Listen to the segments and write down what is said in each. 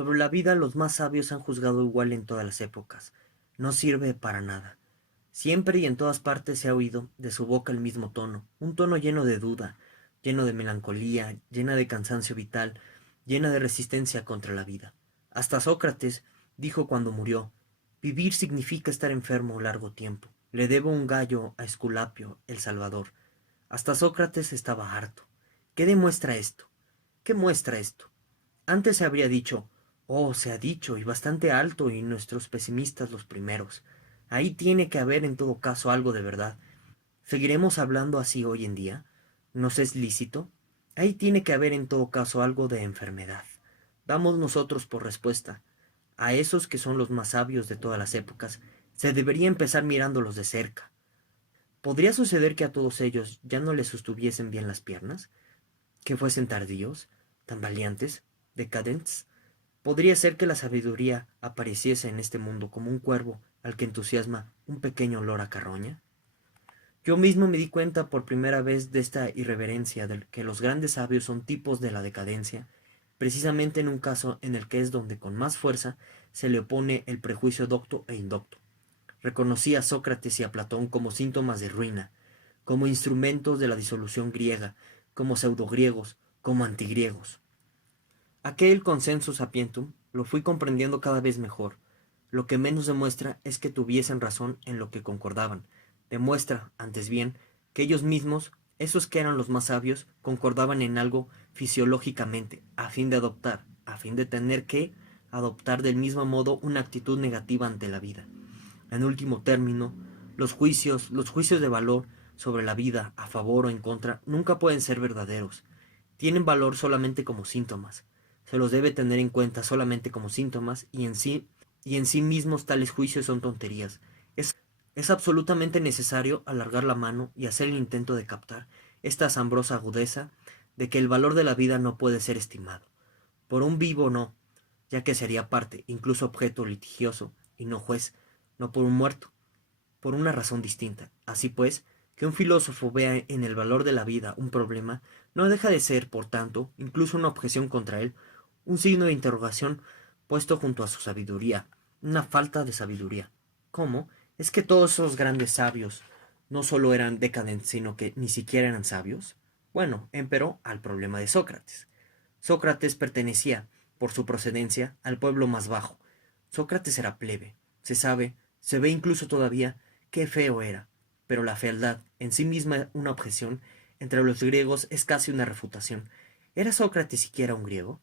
Sobre la vida los más sabios han juzgado igual en todas las épocas. No sirve para nada. Siempre y en todas partes se ha oído de su boca el mismo tono, un tono lleno de duda, lleno de melancolía, llena de cansancio vital, llena de resistencia contra la vida. Hasta Sócrates dijo cuando murió, vivir significa estar enfermo largo tiempo. Le debo un gallo a Esculapio, el Salvador. Hasta Sócrates estaba harto. ¿Qué demuestra esto? ¿Qué muestra esto? Antes se habría dicho, oh, se ha dicho, y bastante alto, y nuestros pesimistas los primeros. Ahí tiene que haber en todo caso algo de verdad. ¿Seguiremos hablando así hoy en día? ¿Nos es lícito? Ahí tiene que haber en todo caso algo de enfermedad. Damos nosotros por respuesta. A esos que son los más sabios de todas las épocas, se debería empezar mirándolos de cerca. ¿Podría suceder que a todos ellos ya no les sostuviesen bien las piernas? ¿Que fuesen tardíos, tambaleantes, decadentes? ¿Podría ser que la sabiduría apareciese en este mundo como un cuervo al que entusiasma un pequeño olor a carroña? Yo mismo me di cuenta por primera vez de esta irreverencia, de que los grandes sabios son tipos de la decadencia, precisamente en un caso en el que es donde con más fuerza se le opone el prejuicio docto e indocto. Reconocí a Sócrates y a Platón como síntomas de ruina, como instrumentos de la disolución griega, como pseudogriegos, como antigriegos. Aquel consensus sapientum lo fui comprendiendo cada vez mejor. Lo que menos demuestra es que tuviesen razón en lo que concordaban. Demuestra, antes bien, que ellos mismos, esos que eran los más sabios, concordaban en algo fisiológicamente, a fin de tener que adoptar del mismo modo una actitud negativa ante la vida. En último término, los juicios de valor sobre la vida, a favor o en contra, nunca pueden ser verdaderos. Tienen valor solamente como síntomas. Se los debe tener en cuenta solamente como síntomas y en sí mismos tales juicios son tonterías. Es absolutamente necesario alargar la mano y hacer el intento de captar esta asombrosa agudeza de que el valor de la vida no puede ser estimado. Por un vivo no, ya que sería parte, incluso objeto litigioso, y no juez, no por un muerto, por una razón distinta. Así pues, que un filósofo vea en el valor de la vida un problema, no deja de ser, por tanto, incluso una objeción contra él, un signo de interrogación puesto junto a su sabiduría, una falta de sabiduría. ¿Cómo? ¿Es que todos esos grandes sabios no solo eran decadentes, sino que ni siquiera eran sabios? Bueno, empero al problema de Sócrates. Sócrates pertenecía, por su procedencia, al pueblo más bajo. Sócrates era plebe. Se ve incluso todavía, qué feo era. Pero la fealdad, en sí misma una objeción, entre los griegos es casi una refutación. ¿Era Sócrates siquiera un griego?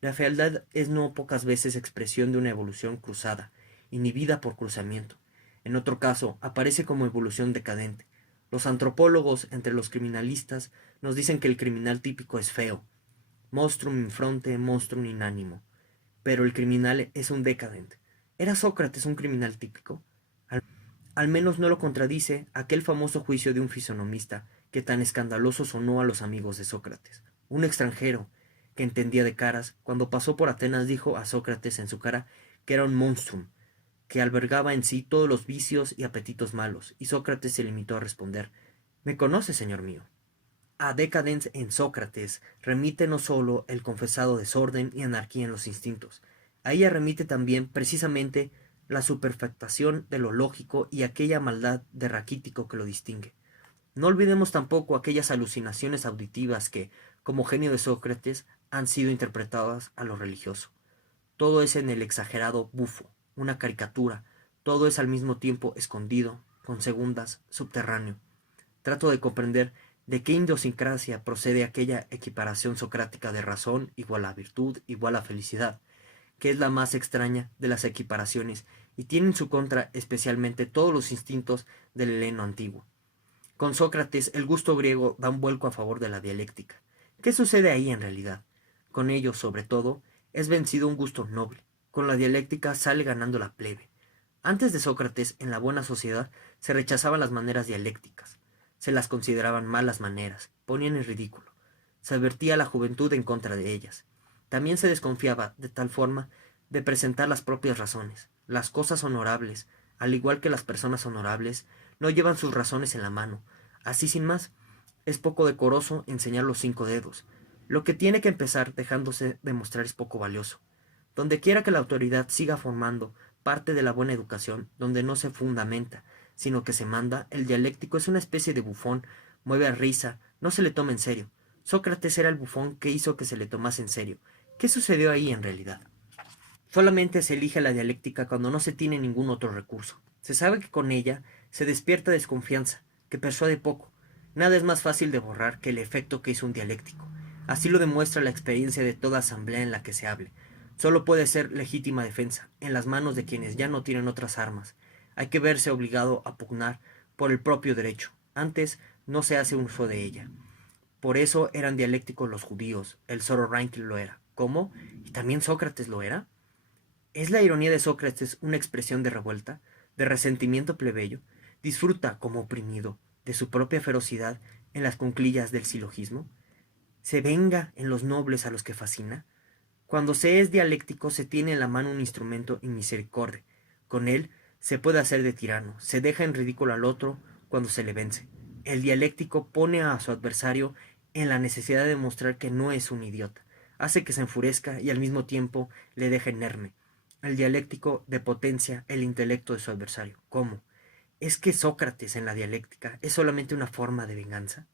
La fealdad es no pocas veces expresión de una evolución cruzada, inhibida por cruzamiento. En otro caso, aparece como evolución decadente. Los antropólogos, entre los criminalistas, nos dicen que el criminal típico es feo. Monstrum in fronte, monstrum in animo. Pero el criminal es un decadente. ¿Era Sócrates un criminal típico? Al, al menos no lo contradice aquel famoso juicio de un fisonomista que tan escandaloso sonó a los amigos de Sócrates. Un extranjero, que entendía de caras, cuando pasó por Atenas dijo a Sócrates en su cara que era un monstrum, que albergaba en sí todos los vicios y apetitos malos, y Sócrates se limitó a responder: ¿Me conoce, señor mío? A Decadence en Sócrates remite no sólo el confesado desorden y anarquía en los instintos, a ella remite también precisamente la superfectación de lo lógico y aquella maldad de raquítico que lo distingue. No olvidemos tampoco aquellas alucinaciones auditivas que, como genio de Sócrates, han sido interpretadas a lo religioso. Todo es en el exagerado bufo, una caricatura, todo es al mismo tiempo escondido, con segundas, subterráneo. Trato de comprender de qué idiosincrasia procede aquella equiparación socrática de razón igual a virtud igual a felicidad, que es la más extraña de las equiparaciones y tiene en su contra especialmente todos los instintos del heleno antiguo. Con Sócrates el gusto griego da un vuelco a favor de la dialéctica. ¿Qué sucede ahí en realidad? Con ello, sobre todo, es vencido un gusto noble. Con la dialéctica sale ganando la plebe. Antes de Sócrates, en la buena sociedad, se rechazaban las maneras dialécticas. Se las consideraban malas maneras, ponían en ridículo. Se advertía a la juventud en contra de ellas. También se desconfiaba, de tal forma, de presentar las propias razones. Las cosas honorables, al igual que las personas honorables, no llevan sus razones en la mano. Así sin más, es poco decoroso enseñar los 5 dedos. Lo que tiene que empezar dejándose demostrar es poco valioso. Donde quiera que la autoridad siga formando parte de la buena educación, donde no se fundamenta, sino que se manda, el dialéctico es una especie de bufón, mueve a risa, no se le toma en serio. Sócrates era el bufón que hizo que se le tomase en serio. ¿Qué sucedió ahí en realidad? Solamente se elige la dialéctica cuando no se tiene ningún otro recurso. Se sabe que con ella se despierta desconfianza, que persuade poco. Nada es más fácil de borrar que el efecto que hizo un dialéctico. Así lo demuestra la experiencia de toda asamblea en la que se hable. Solo puede ser legítima defensa, en las manos de quienes ya no tienen otras armas. Hay que verse obligado a pugnar por el propio derecho. Antes no se hace uso de ella. Por eso eran dialécticos los judíos. El Zoroastriano lo era. ¿Cómo? ¿Y también Sócrates lo era? ¿Es la ironía de Sócrates una expresión de revuelta, de resentimiento plebeyo? ¿Disfruta, como oprimido, de su propia ferocidad en las conclillas del silogismo? ¿Se venga en los nobles a los que fascina? Cuando se es dialéctico se tiene en la mano un instrumento inmisericordia. Con él se puede hacer de tirano, se deja en ridículo al otro cuando se le vence. El dialéctico pone a su adversario en la necesidad de demostrar que no es un idiota, hace que se enfurezca y al mismo tiempo le deja inerme. El dialéctico depotencia el intelecto de su adversario. ¿Cómo? ¿Es que Sócrates en la dialéctica es solamente una forma de venganza?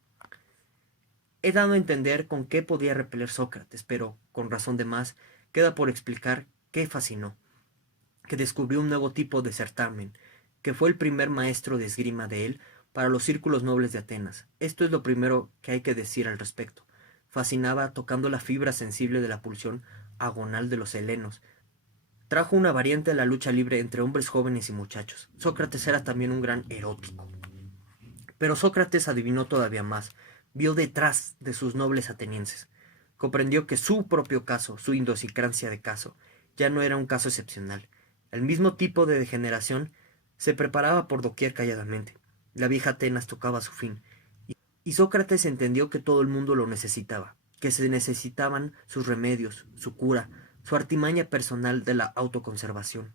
He dado a entender con qué podía repeler Sócrates, pero, con razón de más, queda por explicar qué fascinó, que descubrió un nuevo tipo de certamen, que fue el primer maestro de esgrima de él para los círculos nobles de Atenas. Esto es lo primero que hay que decir al respecto. Fascinaba tocando la fibra sensible de la pulsión agonal de los helenos. Trajo una variante a la lucha libre entre hombres jóvenes y muchachos. Sócrates era también un gran erótico. Pero Sócrates adivinó todavía más, vio detrás de sus nobles atenienses, comprendió que su propio caso, su idiosincrasia de caso, ya no era un caso excepcional. El mismo tipo de degeneración se preparaba por doquier calladamente. La vieja Atenas tocaba su fin, y Sócrates entendió que todo el mundo lo necesitaba, que se necesitaban sus remedios, su cura, su artimaña personal de la autoconservación.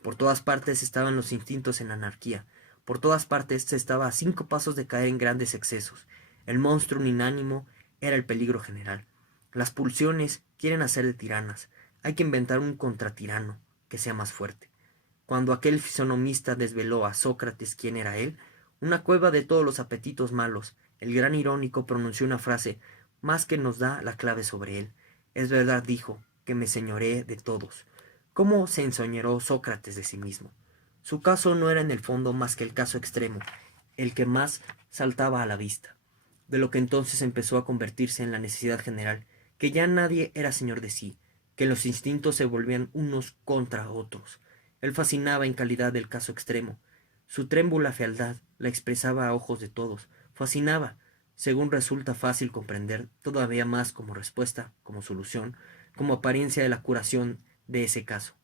Por todas partes estaban los instintos en anarquía. Por todas partes se estaba a 5 pasos de caer en grandes excesos. El monstruo inánimo era el peligro general. Las pulsiones quieren hacer de tiranas. Hay que inventar un contratirano que sea más fuerte. Cuando aquel fisonomista desveló a Sócrates quién era él, una cueva de todos los apetitos malos, el gran irónico pronunció una frase más que nos da la clave sobre él. Es verdad, dijo, que me señoreé de todos. ¿Cómo se ensoñeró Sócrates de sí mismo? Su caso no era en el fondo más que el caso extremo, el que más saltaba a la vista, de lo que entonces empezó a convertirse en la necesidad general, que ya nadie era señor de sí, que los instintos se volvían unos contra otros. Él fascinaba en calidad del caso extremo. Su trémula fealdad la expresaba a ojos de todos. Fascinaba, según resulta fácil comprender, todavía más como respuesta, como solución, como apariencia de la curación de ese caso.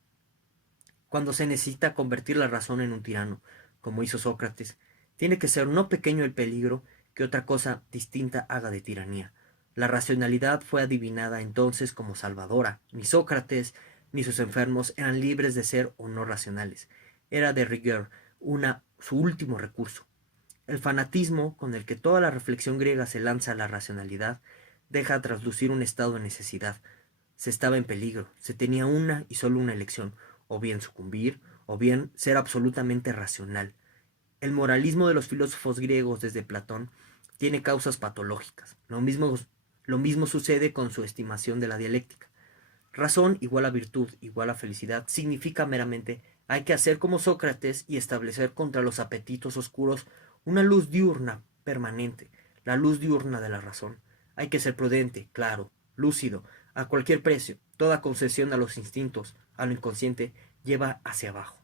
Cuando se necesita convertir la razón en un tirano, como hizo Sócrates, tiene que ser no pequeño el peligro que otra cosa distinta haga de tiranía. La racionalidad fue adivinada entonces como salvadora. Ni Sócrates ni sus enfermos eran libres de ser o no racionales. Era de rigueur su último recurso. El fanatismo con el que toda la reflexión griega se lanza a la racionalidad deja traslucir un estado de necesidad. Se estaba en peligro, se tenía una y solo una elección, o bien sucumbir, o bien ser absolutamente racional. El moralismo de los filósofos griegos desde Platón tiene causas patológicas. Lo mismo sucede con su estimación de la dialéctica. Razón igual a virtud igual a felicidad significa meramente hay que hacer como Sócrates y establecer contra los apetitos oscuros una luz diurna permanente, la luz diurna de la razón. Hay que ser prudente, claro, lúcido, a cualquier precio. Toda concesión a los instintos, a lo inconsciente, lleva hacia abajo.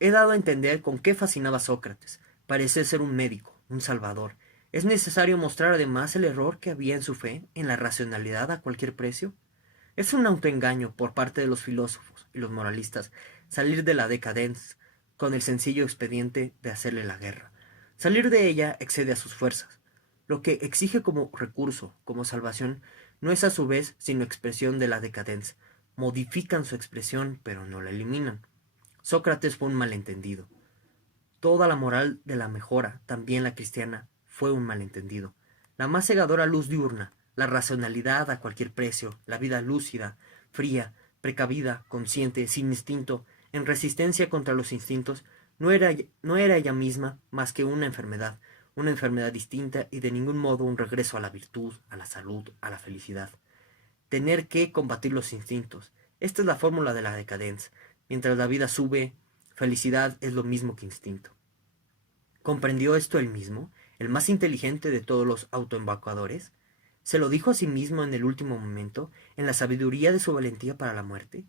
He dado a entender con qué fascinaba Sócrates. Parece ser un médico, un salvador. ¿Es necesario mostrar además el error que había en su fe, en la racionalidad a cualquier precio? Es un autoengaño por parte de los filósofos y los moralistas salir de la decadencia con el sencillo expediente de hacerle la guerra. Salir de ella excede a sus fuerzas. Lo que exige como recurso, como salvación, no es a su vez sino expresión de la decadencia. Modifican su expresión, pero no la eliminan. Sócrates fue un malentendido. Toda la moral de la mejora, también la cristiana, fue un malentendido. La más cegadora luz diurna, la racionalidad a cualquier precio, la vida lúcida, fría, precavida, consciente, sin instinto, en resistencia contra los instintos, no era ella misma más que una enfermedad distinta y de ningún modo un regreso a la virtud, a la salud, a la felicidad. Tener que combatir los instintos. Esta es la fórmula de la decadencia. Mientras la vida sube, felicidad es lo mismo que instinto. ¿Comprendió esto él mismo, el más inteligente de todos los autoembaucadores? ¿Se lo dijo a sí mismo en el último momento, en la sabiduría de su valentía para la muerte?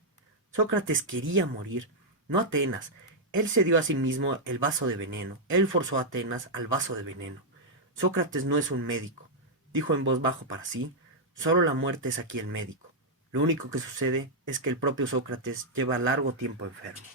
Sócrates quería morir, no Atenas. Él se dio a sí mismo el vaso de veneno, él forzó a Atenas al vaso de veneno. Sócrates no es un médico, dijo en voz bajo para sí, solo la muerte es aquí el médico. Lo único que sucede es que el propio Sócrates lleva largo tiempo enfermo.